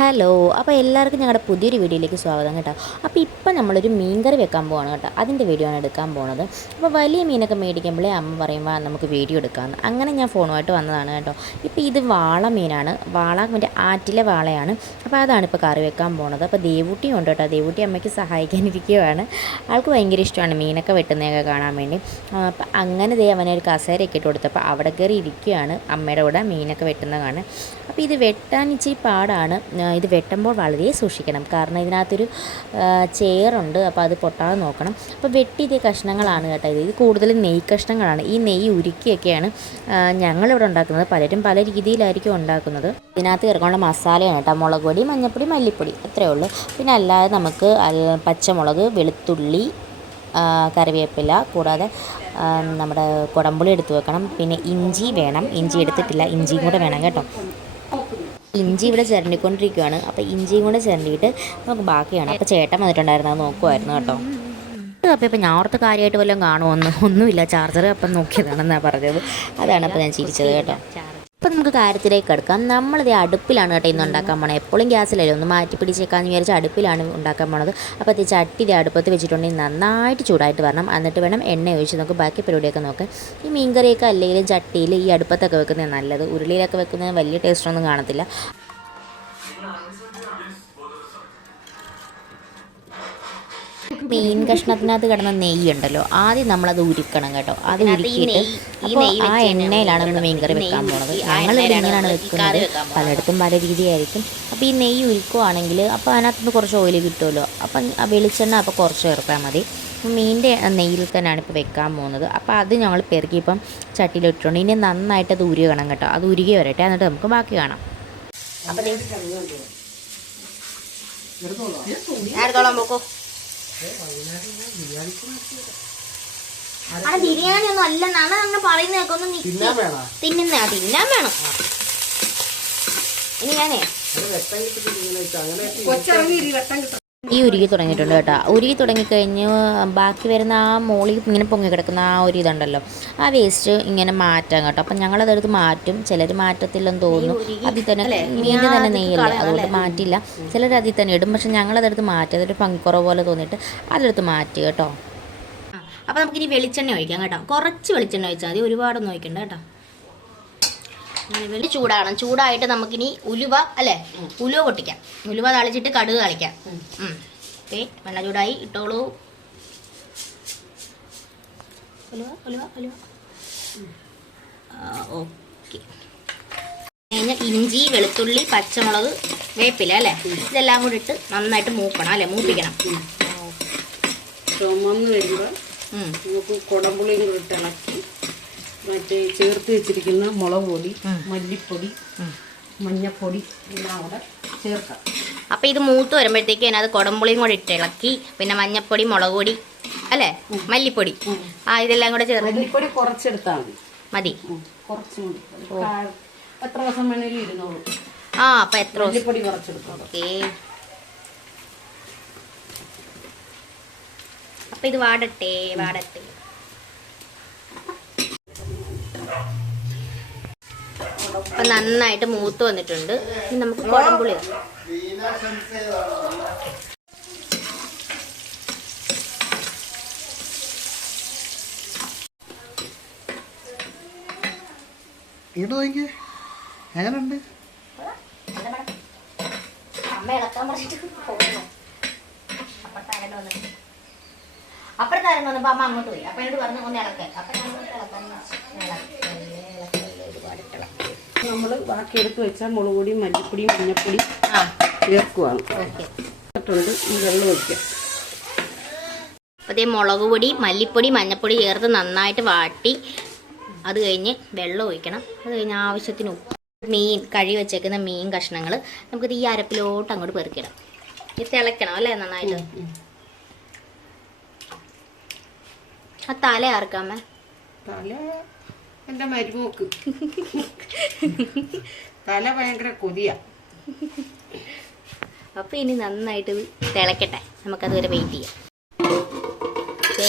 Hello അപ്പോൾ എല്ലാവർക്കും ഞങ്ങളുടെ പുതിയൊരു വീഡിയോയിലേക്ക് സ്വാഗതം കേട്ടോ. അപ്പോൾ ഇപ്പം നമ്മളൊരു മീൻകറി വെക്കാൻ പോവാണ് കേട്ടോ. അതിന്റെ വീഡിയോ ആണ് എടുക്കാൻ പോണത്. അപ്പോൾ വലിയ മീനൊക്കെ മേടിക്കുമ്പോഴേ അമ്മ പറയുമ്പോൾ നമുക്ക് വീഡിയോ എടുക്കാമെന്ന് അങ്ങനെ ഞാൻ ഫോണുമായിട്ട് വന്നതാണ് കേട്ടോ. ഇപ്പോൾ ഇത് വാള മീനാണ്. വാള മറ്റേ ആറ്റിലെ വാളയാണ്. അപ്പോൾ അതാണ് ഇപ്പോൾ കറി വെക്കാൻ പോണത്. അപ്പോൾ ദേവൂട്ടിയും ഉണ്ട് കേട്ടോ. ദേവൂട്ടി അമ്മയ്ക്ക് സഹായിക്കാനിരിക്കുകയാണ് ആൾക്ക് ഭയങ്കര ഇഷ്ടമാണ് മീനൊക്കെ വെട്ടുന്നതൊക്കെ കാണാൻ വേണ്ടി. അപ്പോൾ അപ്പം അങ്ങനെ ദേ അവനെ ഒരു കസേരയൊക്കെ ഇട്ട് കൊടുത്തപ്പോൾ അവിടെ കയറി ഇരിക്കുകയാണ് അമ്മയുടെ കൂടെ മീനൊക്കെ വെട്ടുന്നത് കാണാൻ. അപ്പോൾ ഇത് വെട്ടാൻ ഇച്ചിരി പാടാണ്. ഇത് വെട്ടുമ്പോൾ വളരെ സൂക്ഷിക്കണം. കാരണം ഇതിനകത്തൊരു ചെയറുണ്ട് അപ്പോൾ അത് പൊട്ടാതെ നോക്കണം. അപ്പോൾ വെട്ടിയത് കഷ്ണങ്ങളാണ് കേട്ടോ ഇത്. ഇത് കൂടുതലും നെയ്യ് കഷ്ണങ്ങളാണ്. ഈ നെയ്യ് ഉരുക്കിയൊക്കെയാണ് ഞങ്ങളിവിടെ ഉണ്ടാക്കുന്നത്. പലരും പല രീതിയിലായിരിക്കും ഉണ്ടാക്കുന്നത്. ഇതിനകത്ത് ഇറങ്ങേണ്ട മസാലയാണ് കേട്ടോ. മുളക് പൊടി മഞ്ഞൾപ്പൊടി മല്ലിപ്പൊടി. അത്രയേ ഉള്ളൂ. പിന്നെ അല്ലാതെ നമുക്ക് പച്ചമുളക് വെളുത്തുള്ളി കറിവേപ്പില കൂടാതെ നമ്മുടെ കുടമ്പുളി എടുത്ത് വെക്കണം. പിന്നെ ഇഞ്ചി വേണം. ഇഞ്ചി എടുത്തിട്ടില്ല. ഇഞ്ചിയും കൂടെ വേണം കേട്ടോ. ഇഞ്ചി ഇവിടെ ചിരണ്ടിക്കൊണ്ടിരിക്കുകയാണ് അപ്പോൾ ഇഞ്ചിയും കൂടെ ചിരണ്ടിയിട്ട് നമുക്ക് ബാക്കിയാണ്. അപ്പോൾ ചേട്ടൻ വന്നിട്ടുണ്ടായിരുന്നു. അത് നോക്കുമായിരുന്നു കേട്ടോ. അപ്പോൾ ഇപ്പോൾ ഞാൻ ഓർത്ത് കാര്യമായിട്ട് വല്ലതും കാണുമോ ഒന്നും ഒന്നുമില്ല. ചാർജർ അപ്പം നോക്കിയതാണെന്നാണ് പറഞ്ഞത്. അതാണ് അപ്പോൾ ഞാൻ ചിരിച്ചത് കേട്ടോ. അപ്പം നമുക്ക് കാര്യത്തിലേക്ക് കിടക്കാം നമ്മളിത് അടുപ്പിലാണ് കേട്ടോ ഇന്ന് ഉണ്ടാക്കാൻ പോണത് എപ്പോഴും ഗ്യാസിലല്ലേ ഒന്ന് മാറ്റി പിടിച്ചേക്കാന്ന് വിചാരിച്ച് അടുപ്പിലാണ് ഉണ്ടാക്കാൻ പോണത്. അപ്പോൾ ഈ ചട്ടി അടുപ്പത്ത് വെച്ചിട്ടുണ്ടെങ്കിൽ നന്നായിട്ട് ചൂടായിട്ട് വരണം. എന്നിട്ട് വേണം എണ്ണ ഒഴിച്ച് നമുക്ക് ബാക്കി പരിപാടിയൊക്കെ നോക്കാം. ഈ മീൻകറിയൊക്കെ അല്ലെങ്കിലും ചട്ടിയിൽ ഈ അടുപ്പത്തൊക്കെ വെക്കുന്നത് നല്ലത്. ഉരുളിയിലൊക്കെ വെക്കുന്നത് വലിയ ടേസ്റ്റൊന്നും കാണത്തില്ല. മീൻ കഷ്ണത്തിനകത്ത് കിടന്ന നെയ്യ് ഉണ്ടല്ലോ ആദ്യം അത് ഉരുക്കണം കേട്ടോ അത് ഉരുക്കിയിട്ട് അപ്പോൾ ആ എണ്ണയിലാണ് നമ്മൾ മീൻ കറി വെക്കാൻ പോണത് ഞങ്ങൾ ഇങ്ങനെയാണ് വെക്കുന്നത് പലയിടത്തും പല രീതിയായിരിക്കും അപ്പോൾ ഈ നെയ്യ് ഉരുക്കുവാണെങ്കിൽ അപ്പോൾ അതിനകത്തുനിന്ന് കുറച്ച് ഓയിൽ കിട്ടുമല്ലോ അപ്പം ആ വെളിച്ചെണ്ണ അപ്പോൾ കുറച്ച് ചേർത്താൽ മതി മീനിന്റെ നെയ്യിൽ തന്നെയാണ് ഇപ്പോൾ വെക്കാൻ പോകുന്നത് അപ്പോൾ അത് ഞങ്ങൾ പെറുക്കി ഇപ്പം ചട്ടിയിലിട്ടുണ്ട് ഇനി നന്നായിട്ട് അത് ഉരുകണം കേട്ടോ അത് ഉരുകി വരട്ടെ എന്നിട്ട് നമുക്ക് ബാക്കി കാണാം അപ്പോൾ എടുത്തോളാം പോക്കോ ആ ബിരിയാണി ഒന്നും അല്ലെന്നാണ് അങ്ങനെ പറയുന്നതൊക്കെ ഒന്ന്. തിന്നുന്ന തിന്നാൻ വേണം. ഇനി ഞാനേ ഈ ഉരുകി തുടങ്ങിയിട്ടുണ്ട് കേട്ടോ. ഉരുകി തുടങ്ങിക്കഴിഞ്ഞ് ബാക്കി വരുന്ന ആ മോളിൽ ഇങ്ങനെ പൊങ്ങി കിടക്കുന്ന ആ ഒരു ഇതുണ്ടല്ലോ. ആ വേസ്റ്റ് ഇങ്ങനെ മാറ്റാം കേട്ടോ. അപ്പം ഞങ്ങളതെടുത്ത് മാറ്റും. ചിലർ മാറ്റത്തില്ലെന്ന് തോന്നുന്നു. അതിൽ തന്നെ മീനിന്റെ തന്നെ നെയ്യല്ലേ. അതുകൊണ്ട് മാറ്റില്ല. ചിലർ അതിൽ തന്നെ ഇടും. പക്ഷെ ഞങ്ങളതെടുത്ത് മാറ്റി. അതൊരു പങ്കുറവ് പോലെ തോന്നിയിട്ട് അതെടുത്ത് മാറ്റി കേട്ടോ. അപ്പോൾ നമുക്കിനി വെളിച്ചെണ്ണ ഒഴിക്കാം കേട്ടോ. കുറച്ച് വെളിച്ചെണ്ണ ഒഴിച്ചാൽ മതി. ഒരുപാടൊന്നും ഒഴിക്കണ്ട കേട്ടോ. വെളി ചൂടാകണം ചൂടായിട്ട് നമുക്കിനി ഉലുവ അല്ലേ? ഉലുവ പൊട്ടിക്കാം. ഉലുവ തളിച്ചിട്ട് കടുക് കളിക്കാം. ഓക്കെ. വെണ്ണ ചൂടായി. ഇട്ടോളൂ. ഉലുവ ഉലുവ ഉലുവ. ഓക്കെ. ഇഞ്ചി വെളുത്തുള്ളി പച്ചമുളക് വേപ്പില അല്ലേ? ഇതെല്ലാം കൂടി ഇട്ട് നന്നായിട്ട് മൂക്കണം അല്ലേ? മൂപ്പിക്കണം. ചുമന്ന് വരുമ്പോൾ. നമുക്ക് കുടംപുളിയും കൂടി ഇട്ട് ഇളക്കി. മറ്റേ ചേർത്ത് വെച്ചിരിക്കുന്ന മുളക് പൊടി മല്ലിപ്പൊടി മഞ്ഞപ്പൊടി എല്ലാം കൂടെ ചേർക്കാം. അപ്പൊ ഇത് മൂത്ത് വരുമ്പോഴത്തേക്ക് അതിനകത്ത് കുടംപുളിയും കൂടി ഇട്ട് ഇളക്കി പിന്നെ മഞ്ഞപ്പൊടി മുളക് പൊടി അല്ലേ? മല്ലിപ്പൊടി. ആ ഇതെല്ലാം കൂടെ ചേർത്ത് മല്ലിപ്പൊടി കുറച്ചെടുത്താൽ മതി. മതി. കുറച്ച് എത്ര ദിവസം വേണേലും ഇരുന്നോളൂ. ആ അപ്പൊ എത്ര മല്ലിപ്പൊടി കുറച്ചെടുത്തോളൂ. ഓക്കെ. അപ്പൊ ഇത് വാടട്ടെ വാടട്ടെ. അപ്പൊ നന്നായിട്ട് മൂത്ത് വന്നിട്ടുണ്ട്. ഇനി നമുക്ക് കുഴമ്പുളി. ഇങ്ങോട്ട് നോക്കിയേ. എങ്ങനെയുണ്ട് അമ്മ ഇളക്കാൻ പറഞ്ഞിട്ട് പോകുന്നു അപ്പുറത്തെ ആരെങ്കിലും വന്നിട്ട് അപ്പുറത്തെ ആരെങ്കിലും വന്നപ്പോ അമ്മ അങ്ങോട്ട് പോയി. അപ്പൊ എന്നോട് പറഞ്ഞു ഒന്ന് ഇളക്കാൻ അപ്പൊ ഞാൻ ഇളക്കാൻ ഇളക്കി, ഇളക്കി, ഒരുപാട് ഇളക്കി. നമ്മൾ ബാക്കി എടുത്ത് വെച്ചാൽ മുളക് പൊടിയും മല്ലിപ്പൊടിയും മഞ്ഞപ്പൊടിയും ആ. ചേർക്കുവാണ്. ഇട്ടിട്ടുണ്ട് ഈ വെള്ളം ഒഴിക്കാം. മുളക് പൊടി മല്ലിപ്പൊടി മഞ്ഞപ്പൊടി ചേർത്ത് നന്നായിട്ട് വാട്ടി. അത് കഴിഞ്ഞ് വെള്ളം ഒഴിക്കണം. അത് കഴിഞ്ഞ് ആവശ്യത്തിന് ഉപ്പ് മീൻ കഴി വെച്ചേക്കുന്ന മീൻ കഷ്ണങ്ങൾ നമുക്കിത് ഈ അരപ്പിലോട്ട് അങ്ങോട്ട് പെറുക്കിടാം ഇത് തിളയ്ക്കണം അല്ലേ നന്നായിട്ട്? ആ തല ആർക്കാമേ തല എന്റെ മരുമോക്ക്. തല ഭയങ്കര കൊതിയ. അപ്പോൾ ഇനി നന്നായിട്ട് തിളക്കട്ടെ. നമുക്കത് വരെ വെയിറ്റ് ചെയ്യാം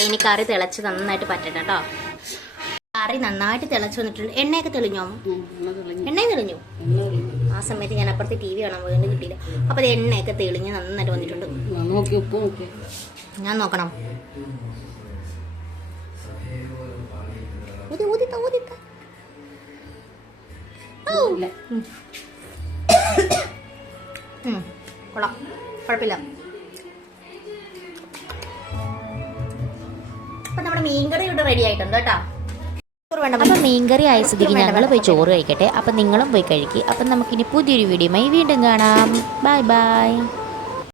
ഇനി കറി തിളച്ച് നന്നായിട്ട് പറ്റട്ടെ കേട്ടോ. കറി നന്നായിട്ട് തിളച്ച് വന്നിട്ടുണ്ട്. എണ്ണയൊക്കെ തെളിഞ്ഞോ? ഉം, എണ്ണ തെളിഞ്ഞു എണ്ണയും തെളിഞ്ഞു? ആ സമയത്ത് ഞാൻ അപ്പുറത്ത് ടി വി കാണാൻ പോയതുകൊണ്ട് കിട്ടിയില്ല. അപ്പൊ അത് എണ്ണയൊക്കെ തെളിഞ്ഞ് നന്നായിട്ട് വന്നിട്ടുണ്ട്. ഞാൻ നോക്കണം. ഊതി ഊതിത്ത ഊതിത്ത കൊള്ളാം. കുഴപ്പമില്ല. അപ്പൊ നമ്മുടെ മീൻകറി ഇവിടെ റെഡി ആയിട്ടുണ്ട് കേട്ടോ. അപ്പം മീൻകറി ആയ സ്ഥിതിക്ക് ഞങ്ങൾ പോയി ചോറ് കഴിക്കട്ടെ. അപ്പം നിങ്ങളും പോയി കഴിക്കുക അപ്പം നമുക്കിനി പുതിയൊരു വീഡിയോയുമായി വീണ്ടും കാണാം. Bye bye.